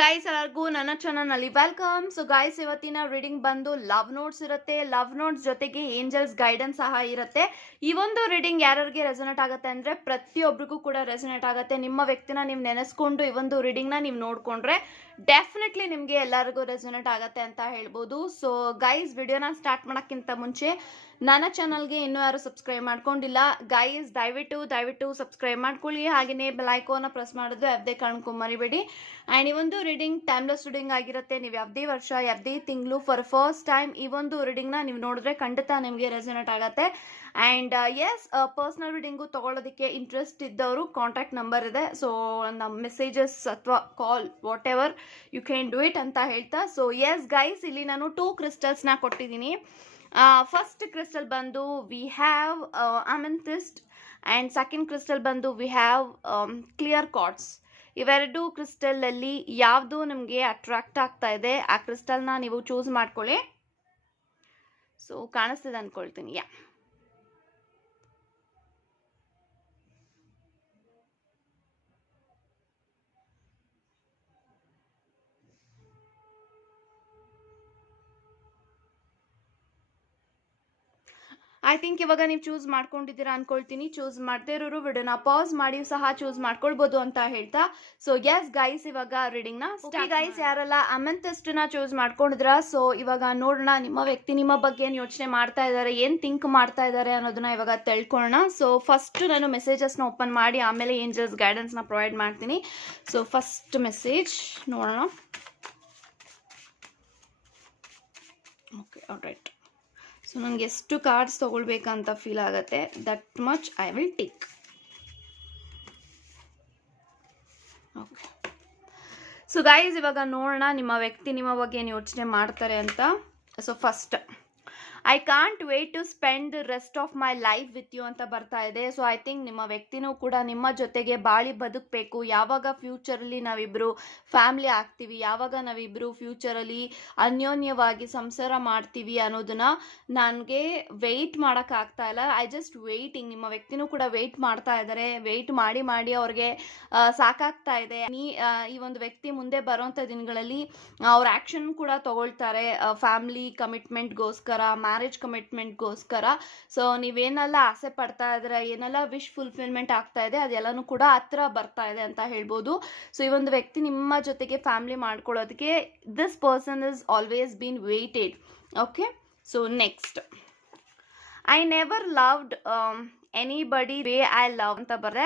Guys ಎಲ್ಲರಿಗೂ ನನ್ನ ಚಾನಲ್ನಲ್ಲಿ ವೆಲ್ಕಮ್. ಸೊ ಗೈಸ್ ಇವತ್ತಿನ ರೀಡಿಂಗ್ ಬಂದು ಲವ್ ನೋಟ್ಸ್ ಇರುತ್ತೆ. ಲವ್ ನೋಟ್ಸ್ ಜೊತೆಗೆ ಏಂಜಲ್ಸ್ ಗೈಡೆನ್ಸ್ ಸಹ ಇರುತ್ತೆ. ಈ ಒಂದು ರೀಡಿಂಗ್ ಯಾರಿಗೆ ರೆಸೊನೇಟ್ ಆಗುತ್ತೆ ಅಂದರೆ ಪ್ರತಿಯೊಬ್ಬರಿಗೂ ಕೂಡ ರೆಸೊನೇಟ್ ಆಗುತ್ತೆ. ನಿಮ್ಮ ವ್ಯಕ್ತಿನ ನೀವು ನೆನೆಸ್ಕೊಂಡು ಈ ಒಂದು ರೀಡಿಂಗ್ನ ನೀವು ನೋಡಿಕೊಂಡ್ರೆ ಡೆಫಿನೆಟ್ಲಿ ನಿಮಗೆ ಎಲ್ಲರಿಗೂ ರೆಸೊನೇಟ್ ಆಗುತ್ತೆ ಅಂತ ಹೇಳ್ಬೋದು. ಸೊ ಗೈಸ್ ವಿಡಿಯೋನ ಸ್ಟಾರ್ಟ್ ಮಾಡೋಕ್ಕಿಂತ ಮುಂಚೆ ನನ್ನ ಚಾನಲ್ಗೆ ಇನ್ನೂ ಯಾರು ಸಬ್ಸ್ಕ್ರೈಬ್ ಮಾಡ್ಕೊಂಡಿಲ್ಲ ಗೈಸ್ ದಯವಿಟ್ಟು ಸಬ್ಸ್ಕ್ರೈಬ್ ಮಾಡ್ಕೊಳ್ಳಿ. ಹಾಗೆಯೇ ಬೆಲ್ ಐಕಾನ್ನ ಪ್ರೆಸ್ ಮಾಡೋದು ಯಾವುದೇ ಕಾರಣಕ್ಕೂ ಮರಿಬೇಡಿ. ಆ್ಯಂಡ್ ಈ ಒಂದು ರೀಡಿಂಗ್ ಟೈಮ್ಲೆಸ್ ರೀಡಿಂಗ್ ಆಗಿರುತ್ತೆ. ನೀವು ಯಾವುದೇ ವರ್ಷ ಯಾವುದೇ ತಿಂಗಳು ಫಾರ್ ಫಸ್ಟ್ ಟೈಮ್ ಈ ಒಂದು ರೀಡಿಂಗ್ನ ನೀವು ನೋಡಿದ್ರೆ ಖಂಡಿತ ನಿಮಗೆ ರೆಸೊನೇಟ್ ಆಗುತ್ತೆ. ಆ್ಯಂಡ್ ಎಸ್ ಪರ್ಸ್ನಲ್ ರೀಡಿಂಗು ತೊಗೊಳ್ಳೋದಕ್ಕೆ ಇಂಟ್ರೆಸ್ಟ್ ಇದ್ದವರು ಕಾಂಟ್ಯಾಕ್ಟ್ ನಂಬರ್ ಇದೆ. ಸೊ ನಮ್ಮ ಮೆಸೇಜಸ್ ಅಥವಾ call whatever you can do it ಅಂತ ಹೇಳ್ತಾ. ಸೊ ಎಸ್ ಗೈಸ್ ಇಲ್ಲಿ ನಾನು 2 ಕ್ರಿಸ್ಟಲ್ಸ್ನ ಕೊಟ್ಟಿದ್ದೀನಿ. ಫಸ್ಟ್ ಕ್ರಿಸ್ಟಲ್ ಬಂದು we have amethyst and second crystal ಬಂದು ವಿ ಹ್ಯಾವ್ ಕ್ಲಿಯರ್ ಕಾರ್ಡ್ಸ್. ಇವೆರಡು ಕ್ರಿಸ್ಟಲಲ್ಲಿ ಯಾವುದು ನಿಮಗೆ ಅಟ್ರಾಕ್ಟ್ ಆಗ್ತಾ ಇದೆ ಆ ಕ್ರಿಸ್ಟಲ್ನ ನೀವು ಚೂಸ್ ಮಾಡ್ಕೊಳ್ಳಿ. ಸೊ ಕಾಣಿಸ್ತಿದೆ ಅಂದ್ಕೊಳ್ತೀನಿ. ಐ ಥಿಂಕ್ ಇವಾಗ ನೀವು ಚೂಸ್ ಮಾಡ್ಕೊಂಡಿದ್ದೀರಾ ಅನ್ಕೊಳ್ತೀನಿ. ಚೂಸ್ ಮಾಡದೇ ಇರೋರು ವಿಡಿಯೋನ ಪಾಸ್ ಮಾಡಿ ಸಹ ಚೂಸ್ ಮಾಡ್ಕೊಳ್ಬೋದು ಅಂತ ಹೇಳ್ತಾ. ಸೊ ಎಸ್ ಗೈಸ್ ಇವಾಗ ರೀಡಿಂಗ್ನ ಗೈಸ್ ಯಾರೆಲ್ಲ ಅಮೆಂಥಿಸ್ಟ್ನ ಚೂಸ್ ಮಾಡ್ಕೊಂಡಿದ್ರ ಸೊ ಇವಾಗ ನೋಡೋಣ ನಿಮ್ಮ ವ್ಯಕ್ತಿ ನಿಮ್ಮ ಬಗ್ಗೆ ಏನು ಯೋಚನೆ ಮಾಡ್ತಾ ಇದ್ದಾರೆ, ಏನು ಥಿಂಕ್ ಮಾಡ್ತಾ ಇದ್ದಾರೆ ಅನ್ನೋದನ್ನ ಇವಾಗ ತಿಳ್ಕೊಳ್ಳೋಣ. ಸೊ ಫಸ್ಟ್ ನಾನು ಮೆಸೇಜಸ್ನ ಓಪನ್ ಮಾಡಿ ಆಮೇಲೆ ಏಂಜಲ್ಸ್ ಗೈಡೆನ್ಸ್ನ ಪ್ರೊವೈಡ್ ಮಾಡ್ತೀನಿ. ಸೊ ಫಸ್ಟ್ ಮೆಸೇಜ್ ನೋಡೋಣ. Okay alright. ಸೊ ನನಗೆ ಎಷ್ಟು ಕಾರ್ಡ್ಸ್ ತೊಗೊಳ್ಬೇಕಂತ ಫೀಲ್ ಆಗುತ್ತೆ that much I will take. Okay so guys ಇವಾಗ ನೋಡೋಣ ನಿಮ್ಮ ವ್ಯಕ್ತಿ ನಿಮ್ಮ ಬಗ್ಗೆ ಏನು ಯೋಚನೆ ಮಾಡ್ತಾರೆ ಅಂತ. So first I can't wait to spend the rest of my life with you ಅಂತ ಬರ್ತಾ ಇದೆ. ಸೊ ಐ ಥಿಂಕ್ ನಿಮ್ಮ ವ್ಯಕ್ತಿನೂ ಕೂಡ ನಿಮ್ಮ ಜೊತೆಗೆ ಬಾಳಿ ಬದುಕಬೇಕು. ಯಾವಾಗ ಫ್ಯೂಚರಲ್ಲಿ ನಾವಿಬ್ಬರು ಫ್ಯಾಮ್ಲಿ ಆಗ್ತೀವಿ, ಯಾವಾಗ ನಾವಿಬ್ಬರು ಫ್ಯೂಚರಲ್ಲಿ ಅನ್ಯೋನ್ಯವಾಗಿ ಸಂಸಾರ ಮಾಡ್ತೀವಿ ಅನ್ನೋದನ್ನ ನನಗೆ ವೆಯ್ಟ್ ಮಾಡೋಕ್ಕಾಗ್ತಾ ಇಲ್ಲ. I just waiting. ನಿಮ್ಮ ವ್ಯಕ್ತಿನೂ ಕೂಡ ವೆಯ್ಟ್ ಮಾಡ್ತಾ ಇದ್ದಾರೆ. ವೆಯ್ಟ್ ಮಾಡಿ ಅವ್ರಿಗೆ ಸಾಕಾಗ್ತಾ ಇದೆ. ಈ ಒಂದು ವ್ಯಕ್ತಿ ಮುಂದೆ ಬರೋಂಥ ದಿನಗಳಲ್ಲಿ ಅವ್ರ ಆ್ಯಕ್ಷನ್ ಕೂಡ ತಗೊಳ್ತಾರೆ ಫ್ಯಾಮ್ಲಿ ಕಮಿಟ್ಮೆಂಟ್ಗೋಸ್ಕರ, ಮ್ಯಾರೇಜ್ ಕಮಿಟ್ಮೆಂಟ್ಗೋಸ್ಕರ. ಸೊ ನೀವೇನೆಲ್ಲ ಆಸೆ ಪಡ್ತಾ ಇದ್ರೆ, ಏನೆಲ್ಲ ವಿಶ್ ಫುಲ್ಫಿಲ್ಮೆಂಟ್ ಆಗ್ತಾ ಇದೆ ಅದೆಲ್ಲನೂ ಕೂಡ ಹತ್ರ ಬರ್ತಾ ಇದೆ ಅಂತ ಹೇಳ್ಬೋದು. ಸೊ ಈ ಒಂದು ವ್ಯಕ್ತಿ ನಿಮ್ಮ ಜೊತೆಗೆ ಫ್ಯಾಮಿಲಿ ಮಾಡ್ಕೊಳ್ಳೋದಕ್ಕೆ this person is always been weighted. Okay so next I never loved anybody way I love ಅಂತ ಬರೆ.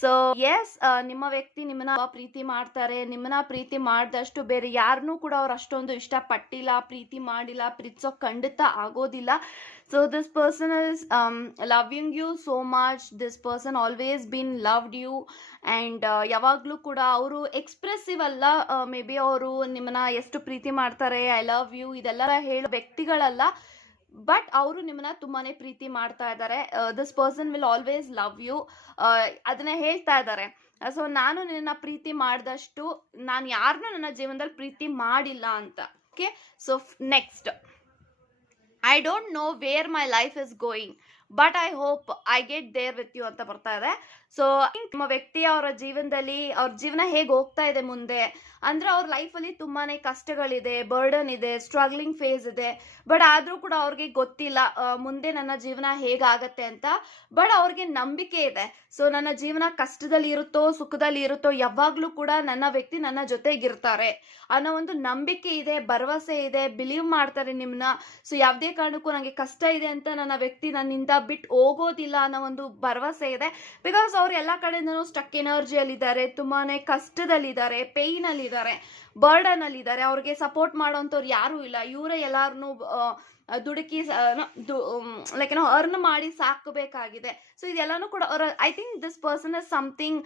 ಸೊ ಎಸ್ ನಿಮ್ಮ ವ್ಯಕ್ತಿ ನಿಮ್ಮನ್ನ ಪ್ರೀತಿ ಮಾಡ್ತಾರೆ. ನಿಮ್ಮನ್ನ ಪ್ರೀತಿ ಮಾಡಿದಷ್ಟು ಬೇರೆ ಯಾರನ್ನೂ ಕೂಡ ಅವ್ರು ಅಷ್ಟೊಂದು ಇಷ್ಟಪಟ್ಟಿಲ್ಲ, ಪ್ರೀತಿ ಮಾಡಿಲ್ಲ, ಪ್ರೀತಿಸೋಕೆ ಖಂಡಿತ ಆಗೋದಿಲ್ಲ. So this person is loving you so much. This person always been loved you and ಯಾವಾಗಲೂ ಕೂಡ ಅವರು ಎಕ್ಸ್ಪ್ರೆಸಿವ್ ಅಲ್ಲ. ಮೇ ಬಿ ಅವರು ನಿಮ್ಮನ್ನ ಎಷ್ಟು ಪ್ರೀತಿ ಮಾಡ್ತಾರೆ, ಐ ಲವ್ ಯು ಇದೆಲ್ಲ ಹೇಳೋ ವ್ಯಕ್ತಿಗಳಲ್ಲ, ಬಟ್ ಅವರು ನಿಮ್ಮನ್ನ ತುಂಬಾನೇ ಪ್ರೀತಿ ಮಾಡ್ತಾ ಇದ್ದಾರೆ. This person will always love you ಅದನ್ನ ಹೇಳ್ತಾ ಇದ್ದಾರೆ. ಸೊ ನಾನು ನಿನ್ನ ಪ್ರೀತಿ ಮಾಡಿದಷ್ಟು ನಾನು ಯಾರನ್ನೂ ನನ್ನ ಜೀವನದಲ್ಲಿ ಪ್ರೀತಿ ಮಾಡಿಲ್ಲ ಅಂತ. Okay so next I don't know wear my life is going but I hope I get there with you ಅಂತ ಬರ್ತಾ ಇದೆ. ಸೊ ನಿಮ್ಮ ವ್ಯಕ್ತಿ ಅವರ ಜೀವನದಲ್ಲಿ ಅವ್ರ ಜೀವನ ಹೇಗೆ ಹೋಗ್ತಾ ಇದೆ ಮುಂದೆ ಅಂದ್ರೆ ಅವ್ರ ಲೈಫಲ್ಲಿ ತುಂಬಾನೇ ಕಷ್ಟಗಳಿದೆ, ಬರ್ಡನ್ ಇದೆ, ಸ್ಟ್ರಗ್ಲಿಂಗ್ ಫೇಸ್ ಇದೆ. ಬಟ್ ಆದ್ರೂ ಕೂಡ ಅವ್ರಿಗೆ ಗೊತ್ತಿಲ್ಲ ಮುಂದೆ ನನ್ನ ಜೀವನ ಹೇಗಾಗತ್ತೆ ಅಂತ. ಬಟ್ ಅವ್ರಿಗೆ ನಂಬಿಕೆ ಇದೆ. ಸೊ ನನ್ನ ಜೀವನ ಕಷ್ಟದಲ್ಲಿ ಇರುತ್ತೋ ಸುಖದಲ್ಲಿ ಇರುತ್ತೋ ಯಾವಾಗ್ಲೂ ಕೂಡ ನನ್ನ ವ್ಯಕ್ತಿ ನನ್ನ ಜೊತೆಗಿರ್ತಾರೆ ಅನ್ನೋ ಒಂದು ನಂಬಿಕೆ ಇದೆ, ಭರವಸೆ ಇದೆ, ಬಿಲೀವ್ ಮಾಡ್ತಾರೆ ನಿಮ್ಮನ್ನ. ಸೊ ಯಾವುದೇ ಕಾರಣಕ್ಕೂ ನನಗೆ ಕಷ್ಟ ಇದೆ ಅಂತ ನನ್ನ ವ್ಯಕ್ತಿ ನನ್ನಿಂದ ಬಿಟ್ಟು ಹೋಗೋದಿಲ್ಲ ಅನ್ನೋ ಒಂದು ಭರವಸೆ ಇದೆ. ಬಿಕಾಸ್ ಅವ್ರು ಎಲ್ಲ ಕಡೆಯಿಂದನೂ ಸ್ಟಕ್ ಎನರ್ಜಿಯಲ್ಲಿದ್ದಾರೆ, ತುಂಬಾನೇ ಕಷ್ಟದಲ್ಲಿದ್ದಾರೆ, ಪೇಯ್ನ್ ಅಲ್ಲಿ ಇದ್ದಾರೆ, ಬರ್ಡನ್ ಅಲ್ಲಿ ಇದ್ದಾರೆ. ಅವ್ರಿಗೆ ಸಪೋರ್ಟ್ ಮಾಡೋಂಥವ್ರು ಯಾರೂ ಇಲ್ಲ. ಇವರೇ ಎಲ್ಲಾರನ್ನೂ ದುಡುಕಿ ಲೈಕ್ ಏನೋ ಅರ್ನ್ ಮಾಡಿ ಸಾಕಬೇಕಾಗಿದೆ. ಸೊ ಇದೆಲ್ಲಾನು ಕೂಡ ಅವ್ರ I think this person is something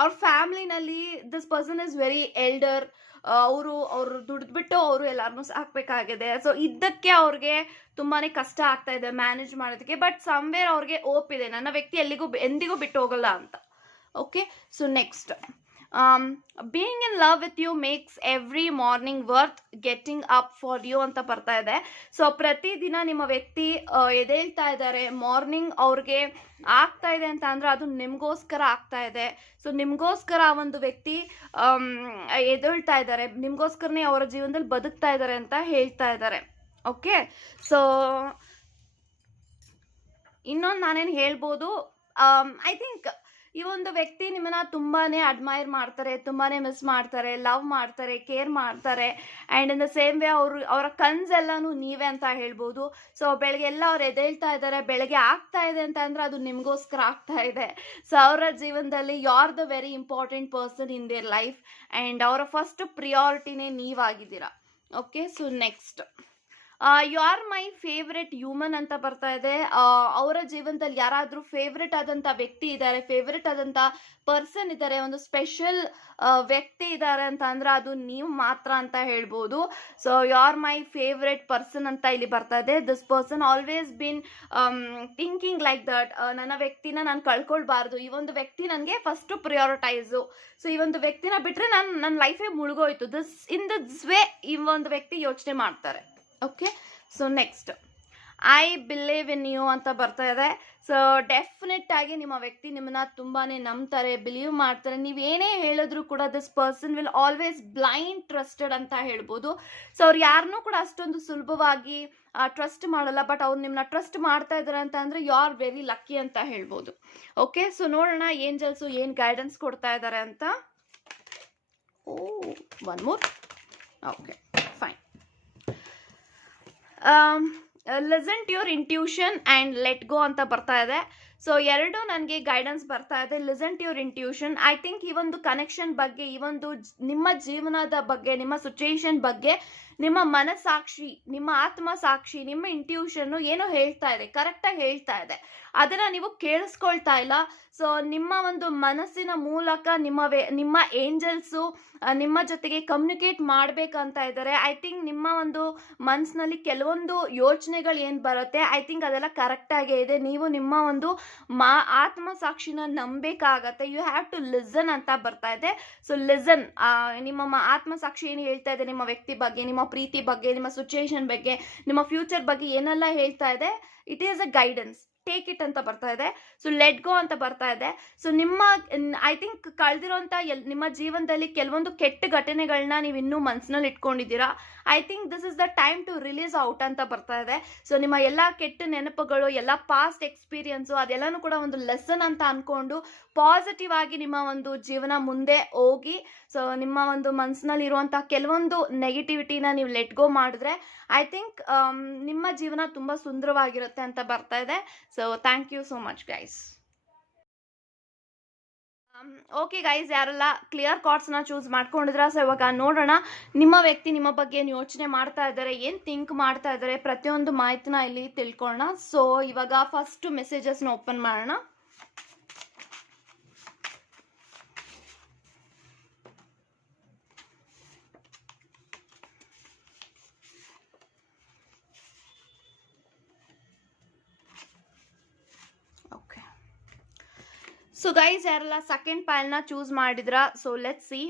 ಅವ್ರ ಫ್ಯಾಮ್ಲಿನಲ್ಲಿ this person is very elder. ಅವರು ದುಡಿದ್ಬಿಟ್ಟು ಅವರು ಎಲ್ಲಾರನ್ನೂ ಸಾಕಬೇಕಾಗಿದೆ. ಸೊ ಇದಕ್ಕೆ ಅವ್ರಿಗೆ ತುಂಬಾನೇ ಕಷ್ಟ ಆಗ್ತಾ ಇದೆ ಮ್ಯಾನೇಜ್ ಮಾಡೋದಕ್ಕೆ. ಬಟ್ ಸಮ್ವೇರ್ ಅವ್ರಿಗೆ ಓಪ್ ಇದೆ, ನನ್ನ ವ್ಯಕ್ತಿ ಎಂದಿಗೂ ಬಿಟ್ಟು ಹೋಗಲ್ಲ ಅಂತ. Okay so next being in love with you makes every morning worth getting up for you ಅಂತ ಬರ್ತಾ ಇದೆ. ಸೊ ಪ್ರತಿದಿನ ನಿಮ್ಮ ವ್ಯಕ್ತಿ ಎದ್ದೇಳ್ತಾ ಇದ್ದಾರೆ, ಮಾರ್ನಿಂಗ್ ಅವ್ರಿಗೆ ಆಗ್ತಾ ಇದೆ ಅಂತ ಅಂದ್ರೆ ಅದು ನಿಮಗೋಸ್ಕರ ಆಗ್ತಾ ಇದೆ. ಸೊ ನಿಮಗೋಸ್ಕರ ಆ ಒಂದು ವ್ಯಕ್ತಿ ಎದ್ದೇಳ್ತಾ ಇದ್ದಾರೆ, ನಿಮಗೋಸ್ಕರನೇ ಅವರ ಜೀವನದಲ್ಲಿ ಬದುಕ್ತಾ ಇದ್ದಾರೆ ಅಂತ ಹೇಳ್ತಾ ಇದ್ದಾರೆ. ಓಕೆ, ಸೊ ಇನ್ನೊಂದು ನಾನೇನು ಹೇಳ್ಬೋದು, ಐ ಥಿಂಕ್ ಈ ಒಂದು ವ್ಯಕ್ತಿ ನಿಮ್ಮನ್ನ ತುಂಬಾನೇ ಅಡ್ಮೈರ್ ಮಾಡ್ತಾರೆ, ತುಂಬಾನೇ ಮಿಸ್ ಮಾಡ್ತಾರೆ, ಲವ್ ಮಾಡ್ತಾರೆ, ಕೇರ್ ಮಾಡ್ತಾರೆ. And in the same way ಅವರ ಕನ್ಸೆಲ್ಲನೂ ನೀವೇ ಅಂತ ಹೇಳ್ಬೋದು. ಸೊ ಬೆಳಗ್ಗೆ ಎಲ್ಲ ಅವ್ರು ಎದ್ದೇಳ್ತಾ ಇದ್ದಾರೆ, ಬೆಳಗ್ಗೆ ಆಗ್ತಾ ಇದೆ ಅಂತ ಅಂದ್ರೆ ಅದು ನಿಮಗೋಸ್ಕರ ಆಗ್ತಾ ಇದೆ. ಸೊ ಅವರ ಜೀವನದಲ್ಲಿ you are the very important person in their life. And ಅವರ ಫಸ್ಟ್ ಪ್ರಿಯಾರಿಟಿನೇ ನೀವಾಗಿದ್ದೀರಾ. Okay, so next you are my favourite human ಅಂತ ಬರ್ತಾ ಇದೆ. ಅವರ ಜೀವನದಲ್ಲಿ ಯಾರಾದರೂ ಫೇವ್ರೆಟ್ ಆದಂಥ ವ್ಯಕ್ತಿ ಇದ್ದಾರೆ, ಫೇವ್ರೆಟ್ ಆದಂಥ ಪರ್ಸನ್ ಇದ್ದಾರೆ, ಒಂದು ಸ್ಪೆಷಲ್ ವ್ಯಕ್ತಿ ಇದ್ದಾರೆ ಅಂತ ಅಂದ್ರೆ ಅದು ನೀವು ಮಾತ್ರ ಅಂತ ಹೇಳ್ಬೋದು. So you are my favourite person ಅಂತ ಇಲ್ಲಿ ಬರ್ತಾ ಇದೆ. This person always been thinking like that, ನನ್ನ ವ್ಯಕ್ತಿನ ನಾನು ಕಳ್ಕೊಳ್ಬಾರ್ದು, ಈ ಒಂದು ವ್ಯಕ್ತಿ ನನಗೆ ಫಸ್ಟ್ ಪ್ರಿಯಾರಿಟೈಸು. ಸೊ ಈ ಒಂದು ವ್ಯಕ್ತಿನ ಬಿಟ್ಟರೆ ನನ್ನ ಲೈಫೇ ಮುಳುಗೋಯ್ತು. ದಿಸ್ ವೇ ಈ ಒಂದು ವ್ಯಕ್ತಿ ಯೋಚನೆ ಮಾಡ್ತಾರೆ. Okay, so next I believe in you ಅಂತ ಬರ್ತಾ ಇದೆ. ಸೊ ಡೆಫಿನೆಟ್ ಆಗಿ ನಿಮ್ಮ ವ್ಯಕ್ತಿ ನಿಮ್ಮನ್ನ ತುಂಬಾನೇ ನಂಬ್ತಾರೆ, ಬಿಲೀವ್ ಮಾಡ್ತಾರೆ. ನೀವೇನೇ ಹೇಳಿದ್ರು ಕೂಡ this person will always blind trusted ಅಂತ ಹೇಳ್ಬೋದು. ಸೊ ಅವ್ರು ಯಾರನ್ನೂ ಕೂಡ ಅಷ್ಟೊಂದು ಸುಲಭವಾಗಿ ಟ್ರಸ್ಟ್ ಮಾಡಲ್ಲ, ಬಟ್ ಅವ್ರು ನಿಮ್ಮನ್ನ ಟ್ರಸ್ಟ್ ಮಾಡ್ತಾ ಇದ್ದಾರೆ ಅಂತ ಅಂದ್ರೆ ಯು ಆರ್ ವೆರಿ ಲಕ್ಕಿ ಅಂತ ಹೇಳ್ಬೋದು. ಓಕೆ, ಸೊ ನೋಡೋಣ ಏಂಜಲ್ಸು ಏನು ಗೈಡೆನ್ಸ್ ಕೊಡ್ತಾ ಇದ್ದಾರೆ ಅಂತ. One more. Okay, fine. Listen to your intuition and let go ಅಂತ ಬರ್ತಾ ಇದೆ. ಸೊ ಎರಡು ನನಗೆ ಗೈಡೆನ್ಸ್ ಬರ್ತಾ ಇದೆ. Listen to your intuition, I think ಈ ಒಂದು ಕನೆಕ್ಷನ್ ಬಗ್ಗೆ, ಈ ಒಂದು ನಿಮ್ಮ ಜೀವನದ ಬಗ್ಗೆ, ನಿಮ್ಮ ಸಿಚುಯೇಷನ್ ಬಗ್ಗೆ ನಿಮ್ಮ ಮನಸ್ಸಾಕ್ಷಿ, ನಿಮ್ಮ ಆತ್ಮ ಸಾಕ್ಷಿ, ನಿಮ್ಮ ಇಂಟ್ಯೂಷನ್ನು ಏನೋ ಹೇಳ್ತಾ ಇದೆ, ಕರೆಕ್ಟಾಗಿ ಹೇಳ್ತಾ ಇದೆ, ಅದನ್ನು ನೀವು ಕೇಳಿಸ್ಕೊಳ್ತಾ ಇಲ್ಲ. ಸೊ ನಿಮ್ಮ ಒಂದು ಮನಸ್ಸಿನ ಮೂಲಕ ನಿಮ್ಮ ಏಂಜಲ್ಸು ನಿಮ್ಮ ಜೊತೆಗೆ ಕಮ್ಯುನಿಕೇಟ್ ಮಾಡಬೇಕಂತ ಇದ್ದಾರೆ. ಐ ಥಿಂಕ್ ನಿಮ್ಮ ಒಂದು ಮನಸ್ಸಿನಲ್ಲಿ ಕೆಲವೊಂದು ಯೋಚನೆಗಳು ಏನು ಬರುತ್ತೆ, ಐ ಥಿಂಕ್ ಅದೆಲ್ಲ ಕರೆಕ್ಟಾಗೇ ಇದೆ. ನೀವು ನಿಮ್ಮ ಒಂದು ಆತ್ಮ ಸಾಕ್ಷಿನ ನಂಬೇಕಾಗತ್ತೆ. ಯು ಹ್ಯಾವ್ ಟು ಲಿಸನ್ ಅಂತ ಬರ್ತಾ ಇದೆ. ಸೊ ಲಿಸನ್, ನಿಮ್ಮ ಆತ್ಮ ಸಾಕ್ಷಿ ಏನು ಹೇಳ್ತಾ ಇದೆ ನಿಮ್ಮ ವ್ಯಕ್ತಿ ಬಗ್ಗೆ, ನಿಮ್ಮ ಪ್ರೀತಿ ಬಗ್ಗೆ, ನಿಮ್ಮ ಸಿಚುಯೇಷನ್ ಬಗ್ಗೆ, ನಿಮ್ಮ ಫ್ಯೂಚರ್ ಬಗ್ಗೆ ಏನೆಲ್ಲ ಹೇಳ್ತಾ ಇದೆ, it is a guidance, take it ಅಂತ ಬರ್ತಾ ಇದೆ. ಸೊ ಲೆಟ್ ಗೋ ಅಂತ ಬರ್ತಾ ಇದೆ. ಸೊ ನಿಮ್ಮ ಐ ಥಿಂಕ್ ಕಳೆದಿರೋಂಥ ನಿಮ್ಮ ಜೀವನದಲ್ಲಿ ಕೆಲವೊಂದು ಕೆಟ್ಟ ಘಟನೆಗಳನ್ನ ನೀವು ಇನ್ನೂ ಮನಸ್ಸಿನಲ್ಲಿ ಇಟ್ಕೊಂಡಿದ್ದೀರಾ. I think this is the time to release out ಅಂತ ಬರ್ತಾ ಇದೆ. ಸೊ ನಿಮ್ಮ ಎಲ್ಲ ಕೆಟ್ಟ ನೆನಪುಗಳು, ಎಲ್ಲ ಪಾಸ್ಟ್ ಎಕ್ಸ್ಪೀರಿಯನ್ಸು ಅದೆಲ್ಲನೂ ಕೂಡ ಒಂದು ಲೆಸನ್ ಅಂತ ಅಂದ್ಕೊಂಡು ಪಾಸಿಟಿವ್ ಆಗಿ ನಿಮ್ಮ ಒಂದು ಜೀವನ ಮುಂದೆ ಹೋಗಿ, ಸೊ ನಿಮ್ಮ ಒಂದು ಮನಸ್ಸಿನಲ್ಲಿ ಇರುವಂಥ ಕೆಲವೊಂದು ನೆಗೆಟಿವಿಟಿನ ನೀವು ಲೆಟ್ ಗೋ ಮಾಡಿದ್ರೆ ಐ ಥಿಂಕ್ ನಿಮ್ಮ ಜೀವನ ತುಂಬ ಸುಂದರವಾಗಿರುತ್ತೆ ಅಂತ ಬರ್ತಾ ಇದೆ. So thank you so much guys. Okay guys, ಯಾರೆಲ್ಲ ಕ್ಲಿಯರ್ ಕಾರ್ಡ್ಸ್ನ ಚೂಸ್ ಮಾಡ್ಕೊಂಡಿದ್ರ? ಸೊ ಇವಾಗ ನೋಡೋಣ ನಿಮ್ಮ ವ್ಯಕ್ತಿ ನಿಮ್ಮ ಬಗ್ಗೆ ಏನು ಯೋಚನೆ ಮಾಡ್ತಾ ಇದ್ದಾರೆ, ಏನು ಥಿಂಕ್ ಮಾಡ್ತಾ ಇದ್ದಾರೆ, ಪ್ರತಿಯೊಂದು ಮಾಹಿತಿನ ಇಲ್ಲಿ ತಿಳ್ಕೊಳ್ಳೋಣ. ಸೊ ಇವಾಗ ಫಸ್ಟ್ ಮೆಸೇಜಸ್ನ ಓಪನ್ ಮಾಡೋಣ. ಸೊ ಗೈಸ್, ಯಾರೆಲ್ಲ ಸೆಕೆಂಡ್ ಪೈಲ್ನ ಚೂಸ್ ಮಾಡಿದ್ರ? So let's see.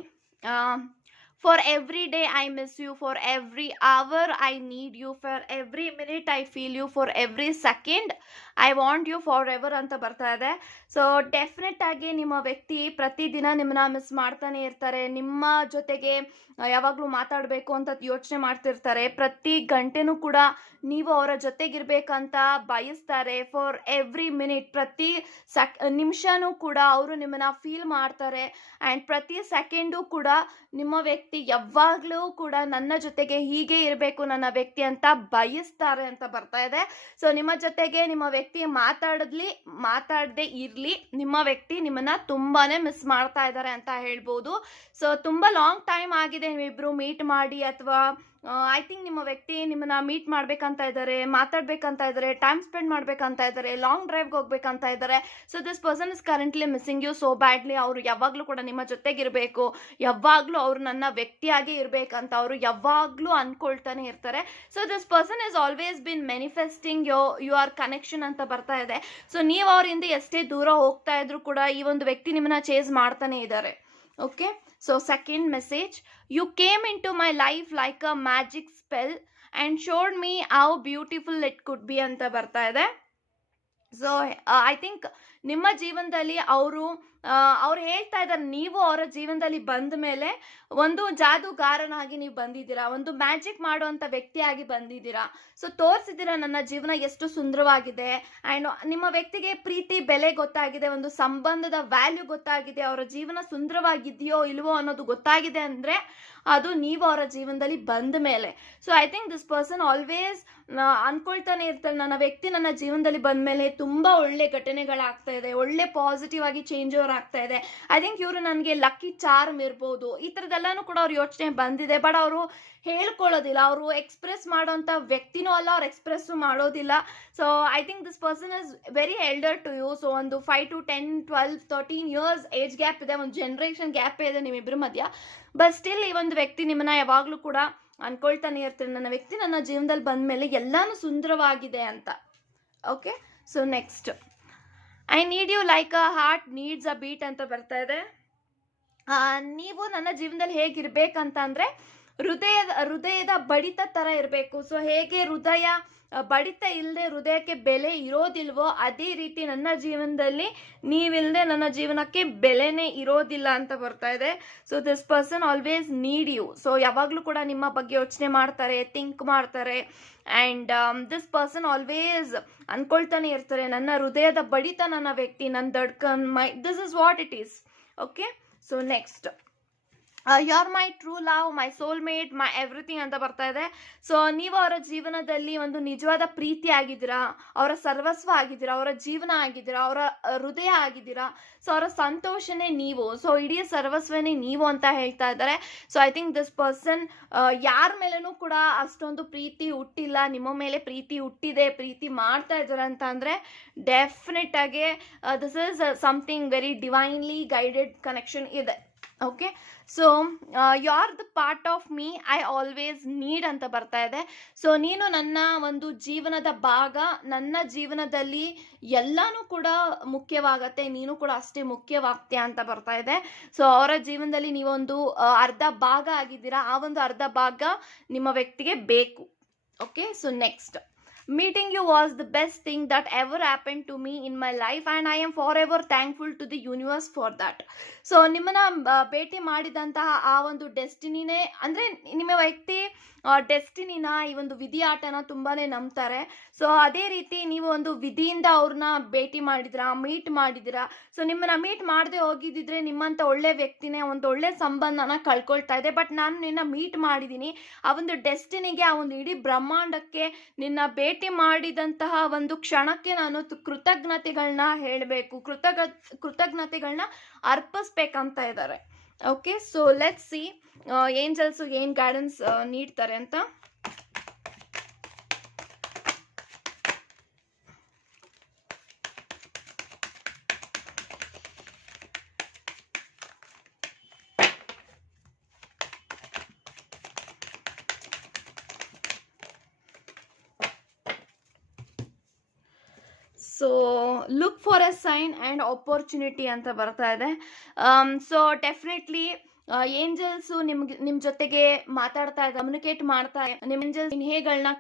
For every day I miss you, for every hour I need you, for every minute I feel you, for every second I want you for ever ಅಂತ ಬರ್ತಾ ಇದೆ. So definite ಆಗಿ ನಿಮ್ಮ ವ್ಯಕ್ತಿ ಪ್ರತಿದಿನ ನಿಮ್ಮನ್ನ miss ಮಾಡ್ತಾನೆ ಇರ್ತಾರೆ, ನಿಮ್ಮ ಜೊತೆಗೆ ಯಾವಾಗಲೂ ಮಾತಾಡಬೇಕು ಅಂತ ಯೋಚನೆ ಮಾಡ್ತಿರ್ತಾರೆ, ಪ್ರತಿ ಗಂಟೆನೂ ಕೂಡ ನೀವು ಅವರ ಜೊತೆಗಿರ್ಬೇಕಂತ ಬಯಸ್ತಾರೆ. ಫಾರ್ ಎವ್ರಿ ಮಿನಿಟ್, ಪ್ರತಿ ನಿಮಿಷನೂ ಕೂಡ ಅವರು ನಿಮ್ಮನ್ನ ಫೀಲ್ ಮಾಡ್ತಾರೆ. ಆ್ಯಂಡ್ ಪ್ರತಿ ಸೆಕೆಂಡು ಕೂಡ ನಿಮ್ಮ ವ್ಯಕ್ತಿ ಯಾವಾಗಲೂ ಕೂಡ ನನ್ನ ಜೊತೆಗೆ ಹೀಗೆ ಇರಬೇಕು ನನ್ನ ವ್ಯಕ್ತಿ ಅಂತ ಬಯಸ್ತಾರೆ ಅಂತ ಬರ್ತಾ ಇದೆ. ಸೊ ನಿಮ್ಮ ಜೊತೆಗೆ ನಿಮ್ಮ ವ್ಯಕ್ತಿ ಮಾತಾಡದೆ ಇರಲಿ, ನಿಮ್ಮ ವ್ಯಕ್ತಿ ನಿಮ್ಮನ್ನ ತುಂಬಾನೇ ಮಿಸ್ ಮಾಡ್ತಾ ಇದ್ದಾರೆ ಅಂತ ಹೇಳ್ಬೋದು. ಸೊ ತುಂಬ ಲಾಂಗ್ ಟೈಮ್ ಆಗಿದೆ ನೀವಿಬ್ರು ಮೀಟ್ ಮಾಡಿ, ಅಥವಾ ಐ ಥಿಂಕ್ ನಿಮ್ಮ ವ್ಯಕ್ತಿ ನಿಮ್ಮನ್ನ ಮೀಟ್ ಮಾಡ್ಬೇಕಂತ ಇದ್ದಾರೆ, ಮಾತಾಡ್ಬೇಕಂತ ಇದ್ದಾರೆ, ಟೈಮ್ ಸ್ಪೆಂಡ್ ಮಾಡ್ಬೇಕಂತ ಇದ್ದಾರೆ, ಲಾಂಗ್ ಡ್ರೈವ್ಗೆ ಹೋಗ್ಬೇಕಂತ ಇದ್ದಾರೆ. So this person is currently missing you so badly. ಅವರು ಯಾವಾಗಲೂ ಕೂಡ ನಿಮ್ಮ ಜೊತೆಗಿರಬೇಕು, ಯಾವಾಗಲೂ ಅವರು ನನ್ನ ವ್ಯಕ್ತಿಯಾಗಿ ಇರಬೇಕಂತ ಅವರು ಯಾವಾಗಲೂ ಅಂದ್ಕೊಳ್ತಾನೆ ಇರ್ತಾರೆ. So this person is always been manifesting your connection ಅಂತ ಬರ್ತಾ ಇದೆ. ಸೊ ನೀವು ಅವರಿಂದ ಎಷ್ಟೇ ದೂರ ಹೋಗ್ತಾ ಇದ್ರು ಕೂಡ ಈ ಒಂದು ವ್ಯಕ್ತಿ ನಿಮ್ಮನ್ನ ಚೇಸ್ ಮಾಡ್ತಾನೆ ಇದ್ದಾರೆ. Okay, so second message, you came in to my life like a magic spell and showed me how beautiful it could be ಅಂತ ಬರ್ತಾ ಇದೆ. ಸೊ ಐ ಥಿಂಕ್ ನಿಮ್ಮ ಜೀವನದಲ್ಲಿ ಅವ್ರು ಹೇಳ್ತಾ ಇದ್ದಾರೆ, ನೀವು ಅವರ ಜೀವನದಲ್ಲಿ ಬಂದ ಮೇಲೆ ಒಂದು ಜಾದೂಗಾರನಾಗಿ ನೀವು ಬಂದಿದ್ದೀರಾ, ಒಂದು ಮ್ಯಾಜಿಕ್ ಮಾಡುವಂಥ ವ್ಯಕ್ತಿಯಾಗಿ ಬಂದಿದ್ದೀರಾ. ಸೊ ತೋರಿಸಿದ್ದೀರಾ ನನ್ನ ಜೀವನ ಎಷ್ಟು ಸುಂದರವಾಗಿದೆ, ಆ್ಯಂಡ್ ನಿಮ್ಮ ವ್ಯಕ್ತಿಗೆ ಪ್ರೀತಿ ಬೆಲೆ ಗೊತ್ತಾಗಿದೆ, ಒಂದು ಸಂಬಂಧದ ವ್ಯಾಲ್ಯೂ ಗೊತ್ತಾಗಿದೆ, ಅವರ ಜೀವನ ಸುಂದರವಾಗಿದೆಯೋ ಇಲ್ವೋ ಅನ್ನೋದು ಗೊತ್ತಾಗಿದೆ ಅಂದರೆ ಅದು ನೀವು ಅವರ ಜೀವನದಲ್ಲಿ ಬಂದ ಮೇಲೆ. So I think this person always ಅನ್ಕೊಳ್ತಾನೆ ಇರ್ತಾರೆ, ನನ್ನ ವ್ಯಕ್ತಿ ನನ್ನ ಜೀವನದಲ್ಲಿ ಬಂದ ಮೇಲೆ ತುಂಬ ಒಳ್ಳೆ ಘಟನೆಗಳಾಗ್ತಾ ಇದೆ, ಒಳ್ಳೆ ಪಾಸಿಟಿವ್ ಆಗಿ ಚೇಂಜ್ ಓವರ್ ಆಗ್ತಾ ಇದೆ. ಐ ಥಿಂಕ್ ಇವರು ನನಗೆ ಲಕ್ಕಿ ಚಾರ್ಮ್ ಇರ್ಬೋದು, ಈ ಥರದ್ದೆಲ್ಲನೂ ಕೂಡ ಅವ್ರ ಯೋಚನೆ ಬಂದಿದೆ. ಬಟ್ ಅವರು ಹೇಳ್ಕೊಳ್ಳೋದಿಲ್ಲ, ಅವರು ಎಕ್ಸ್ಪ್ರೆಸ್ ಮಾಡೋಂಥ ವ್ಯಕ್ತಿನೂ ಅಲ್ಲ, ಅವ್ರು ಎಕ್ಸ್ಪ್ರೆಸ್ಸು ಮಾಡೋದಿಲ್ಲ. So I think this person is very elder to you. So ಒಂದು 5 to 10, 12, 13 ಇಯರ್ಸ್ ಏಜ್ ಗ್ಯಾಪ್ ಇದೆ, ಒಂದು ಜನರೇಷನ್ ಗ್ಯಾಪ್ ಇದೆ ನಿಮ್ಮಿಬ್ಬರ ಮಧ್ಯ. ಬಟ್ ಸ್ಟಿಲ್ ಈ ಒಂದು ವ್ಯಕ್ತಿ ನಿಮ್ಮನ್ನ ಯಾವಾಗಲೂ ಕೂಡ ಅನ್ಕೊಳ್ತಾನೆ ಇರ್ತಾರೆ, ನನ್ನ ವ್ಯಕ್ತಿ ನನ್ನ ಜೀವನದಲ್ಲಿ ಬಂದ ಮೇಲೆ ಎಲ್ಲಾನು ಸುಂದರವಾಗಿದೆ ಅಂತ. Okay, so next, I need you like a heart needs a beet ಅಂತ ಬರ್ತಾ ಇದೆ. ನೀವು ನನ್ನ ಜೀವನದಲ್ಲಿ ಹೇಗಿರ್ಬೇಕಂತ ಅಂದರೆ ಹೃದಯದ ಬಡಿತ ಥರ ಇರಬೇಕು. ಸೊ ಹೇಗೆ ಹೃದಯ ಬಡಿತ ಇಲ್ಲದೆ ಹೃದಯಕ್ಕೆ ಬೆಲೆ ಇರೋದಿಲ್ವೋ ಅದೇ ರೀತಿ ನನ್ನ ಜೀವನದಲ್ಲಿ ನೀವಿಲ್ಲದೆ ನನ್ನ ಜೀವನಕ್ಕೆ ಬೆಲೆನೇ ಇರೋದಿಲ್ಲ ಅಂತ ಬರ್ತಾ ಇದೆ. So this person always need you. So ಯಾವಾಗಲೂ ಕೂಡ ನಿಮ್ಮ ಬಗ್ಗೆ ಯೋಚನೆ ಮಾಡ್ತಾರೆ, ಥಿಂಕ್ ಮಾಡ್ತಾರೆ. ಆ್ಯಂಡ್ ದಿಸ್ ಪರ್ಸನ್ ಆಲ್ವೇಸ್ ಅನ್ಕೊಳ್ತಾನೆ ಇರ್ತಾರೆ, ನನ್ನ ಹೃದಯದ ಬಡಿತ ನನ್ನ ವ್ಯಕ್ತಿ, ನನ್ನ ದಡ್ಕನ್ this is what it is. Okay, so next, you are my true love, my soulmate, my everything ಅಂತ ಬರ್ತಾ ಇದೆ. ಸೊ ನೀವು ಅವರ ಜೀವನದಲ್ಲಿ ಒಂದು ನಿಜವಾದ ಪ್ರೀತಿ ಆಗಿದ್ದೀರಾ, ಅವರ ಸರ್ವಸ್ವ ಆಗಿದ್ದೀರಾ, ಅವರ ಜೀವನ ಆಗಿದ್ದೀರಾ, ಅವರ ಹೃದಯ ಆಗಿದ್ದೀರಾ. ಸೊ ಅವರ ಸಂತೋಷನೇ ನೀವು, ಸೊ ಇಡೀ ಸರ್ವಸ್ವನೇ ನೀವು ಅಂತ ಹೇಳ್ತಾ ಇದ್ದಾರೆ. So I think this person ಯಾರ ಮೇಲೂ ಕೂಡ ಅಷ್ಟೊಂದು ಪ್ರೀತಿ ಹುಟ್ಟಿಲ್ಲ, ನಿಮ್ಮ ಮೇಲೆ ಪ್ರೀತಿ ಹುಟ್ಟಿದೆ, ಪ್ರೀತಿ ಮಾಡ್ತಾ ಇದ್ದಾರೆ ಅಂತ ಅಂದರೆ ಡೆಫಿನೆಟ್ ಆಗಿ this is something very divinely guided connection ಇದೆ. Okay, so you are the part of me I always need ಅಂತ ಬರ್ತಾ ಇದೆ. ಸೊ ನೀನು ನನ್ನ ಒಂದು ಜೀವನದ ಭಾಗ, ನನ್ನ ಜೀವನದಲ್ಲಿ ಎಲ್ಲನೂ ಕೂಡ ಮುಖ್ಯವಾಗತ್ತೆ, ನೀನು ಕೂಡ ಅಷ್ಟೇ ಮುಖ್ಯವಾಗ್ತೀಯ ಅಂತ ಬರ್ತಾ ಇದೆ. ಸೊ ಅವರ ಜೀವನದಲ್ಲಿ ನೀವೊಂದು ಅರ್ಧ ಭಾಗ ಆಗಿದ್ದೀರಾ, ಆ ಒಂದು ಅರ್ಧ ಭಾಗ ನಿಮ್ಮ ವ್ಯಕ್ತಿಗೆ ಬೇಕು. Okay, so next, meeting you was the best thing that ever happened to me in my life and I am forever thankful to the universe for that. So ನಿಮ್ಮನ್ನ ಭೇಟಿ ಮಾಡಿದಂತಹ ಆ ಒಂದು ಡೆಸ್ಟಿನಿನೇ ಅಂದರೆ ನಿಮ್ಮ ವ್ಯಕ್ತಿ ಡೆಸ್ಟಿನಿನ, ಈ ಒಂದು ವಿಧಿ ಆಟನ ತುಂಬಾ ನಂಬ್ತಾರೆ. ಸೊ ಅದೇ ರೀತಿ ನೀವು ಒಂದು ವಿಧಿಯಿಂದ ಅವ್ರನ್ನ ಭೇಟಿ ಮಾಡಿದಿರಾ, ಮೀಟ್ ಮಾಡಿದಿರಾ. ಸೊ ನಿಮ್ಮನ್ನ ಮೀಟ್ ಮಾಡದೆ ಹೋಗಿದ್ದಿದ್ರೆ ನಿಮ್ಮಂಥ ಒಳ್ಳೆ ವ್ಯಕ್ತಿನೇ ಒಂದು ಒಳ್ಳೆ ಸಂಬಂಧನ ಕಳ್ಕೊಳ್ತಾ ಇದೆ. ಬಟ್ ನಾನು ನಿನ್ನ ಮೀಟ್ ಮಾಡಿದ್ದೀನಿ, ಆ ಒಂದು ಡೆಸ್ಟಿನಿಗೆ, ಆ ಒಂದು ಇಡೀ ಬ್ರಹ್ಮಾಂಡಕ್ಕೆ ನಿನ್ನ ಭೇಟಿ ಮಾಡಿದಂತಹ ಒಂದು ಕ್ಷಣಕ್ಕೆ ನಾನು ಕೃತಜ್ಞತೆಗಳನ್ನ ಹೇಳಬೇಕು, ಕೃತಜ್ಞತೆಗಳನ್ನ ಅರ್ಪಿಸ್ಬೇಕಂತ ಇದ್ದಾರೆ. Okay, so let's see angels ಏನು ಗೈಡೆನ್ಸ್ ನೀಡ್ತಾರೆ ಅಂತ. So look for A sign and opportunity ಅಂತ ಬರ್ತಾ ಇದೆ. ಸೊ ಡೆಫಿನೆಟ್ಲಿ ಏಂಜಲ್ಸು ನಿಮ್ಮ ಜೊತೆಗೆ ಮಾತಾಡ್ತಾ ಇದೆ, ಕಮ್ಯುನಿಕೇಟ್ ಮಾಡ್ತಾ ಇದೆ. ನಿಮ್ಮ ಏಂಜಲ್ಸ್ ಚಿಹ್ನೆಗಳನ್ನ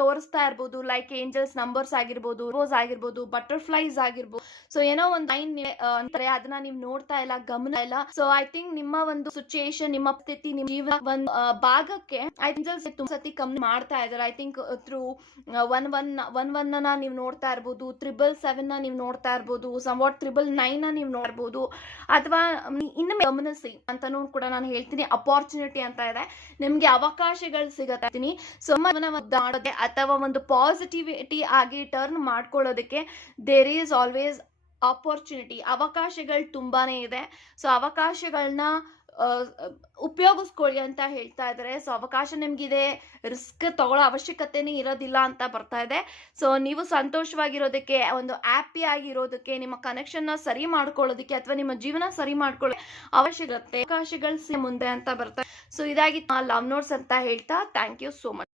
ತೋರಿಸ್ತಾ ಇರ್ಬೋದು, ಲೈಕ್ ಏಂಜಲ್ಸ್ ನಂಬರ್ಸ್ ಆಗಿರ್ಬೋದು, ರೋಸ್ ಆಗಿರ್ಬೋದು, ಬಟರ್ಫ್ಲೈಸ್ ಆಗಿರ್ಬೋದು. ಸೊ ಏನೋ ಒಂದು ಲೈನ್ ಅಂತಾರೆ, ಅದನ್ನ ನೀವು ನೋಡ್ತಾ ಇಲ್ಲ, ಗಮನ ಇಲ್ಲ. ಸೊ ಐ ಥಿಂಕ್ ನಿಮ್ಮ ಒಂದು ಸಿಚುಯೇಷನ್, ನಿಮ್ಮ ಸ್ಥಿತಿ, ನಿಮ್ಮ ಜೀವನ ಒಂದು ಭಾಗಕ್ಕೆ ಏಂಜಲ್ಸ್ ತುಂಬ ಸತಿ ಕಮ್ಮಿ ಮಾಡ್ತಾ ಇದ್ದಾರೆ. ಐ ಥಿಂಕ್ ಥ್ರೂ 11 ನೀವು ನೋಡ್ತಾ ಇರ್ಬೋದು, 777 ನೀವು ನೋಡ್ತಾ ಇರ್ಬೋದು, ಸಮ್ವಾಟ್ 999 ನೀವು ನೋಡ್ಬೋದು, ಅಥವಾ ಇನ್ನು ಗಮನಿಸಿ ಅಂತಾನು ಕೂಡ ನಾನು ಹೇಳ್ತೀನಿ. ಅಪಾರ್ಚುನಿಟಿ ಅಂತ ಇದೆ, ನಿಮ್ಗೆ ಅವಕಾಶಗಳು ಸಿಗತ್ತೀನಿ. ಸೊ ಮಾಡೋದೇ ಅಥವಾ ಒಂದು ಪಾಸಿಟಿವಿಟಿ ಆಗಿ ಟರ್ನ್ ಮಾಡ್ಕೊಳ್ಳೋದಕ್ಕೆ ದೇರ್ ಈಸ್ ಆಲ್ವೇಸ್ ಆಪರ್ಚುನಿಟಿ, ಅವಕಾಶಗಳು ತುಂಬಾನೇ ಇದೆ. ಸೊ ಅವಕಾಶಗಳನ್ನ ಉಪಯೋಗಿಸ್ಕೊಳ್ಳಿ ಅಂತ ಹೇಳ್ತಾ ಇದ್ದಾರೆ. ಸೊ ಅವಕಾಶ ನಿಮ್ಗಿದೆ, ರಿಸ್ಕ್ ತಗೊಳ್ಳೋ ಅವಶ್ಯಕತೆನೇ ಇರೋದಿಲ್ಲ ಅಂತ ಬರ್ತಾ ಇದೆ. ಸೊ ನೀವು ಸಂತೋಷವಾಗಿರೋದಕ್ಕೆ, ಒಂದು ಹ್ಯಾಪಿ ಆಗಿರೋದಕ್ಕೆ, ನಿಮ್ಮ ಕನೆಕ್ಷನ್ನ ಸರಿ ಮಾಡ್ಕೊಳ್ಳೋದಕ್ಕೆ ಅಥವಾ ನಿಮ್ಮ ಜೀವನ ಸರಿ ಮಾಡ್ಕೊಳ್ಳೋ ಅವಶ್ಯಕತೆ, ಅವಕಾಶಗಳು ಮುಂದೆ ಅಂತ ಬರ್ತಾ. ಸೊ ಇದಾಗಿ ಲವ್ ನೋಟ್ಸ್ ಅಂತ ಹೇಳ್ತಾ ಥ್ಯಾಂಕ್ ಯು ಸೋ ಮಚ್.